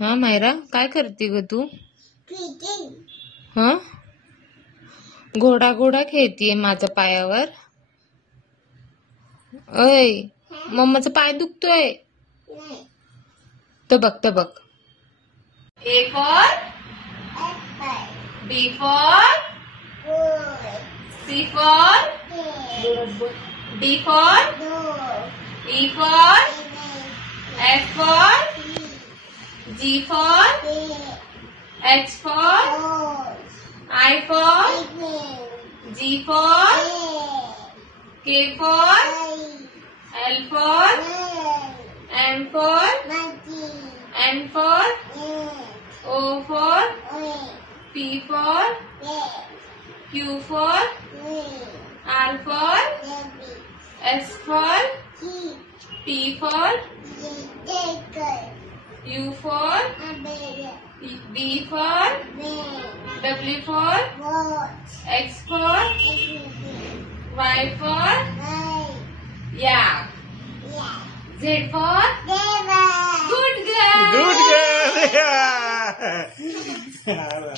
हा मायरा, काय करते ग तू? हा, घोडा घोडा खेळतीये माझ्या पायावर. अय, मम्माचा पाय दुखतोय. तर बघ. A for B for C for D for E for F for G for H for I for G for K for L for M for N for O for P for Q for R for S for T for U for V for W for X for Y for yeah. Z for good girl. Good girl. Yeah.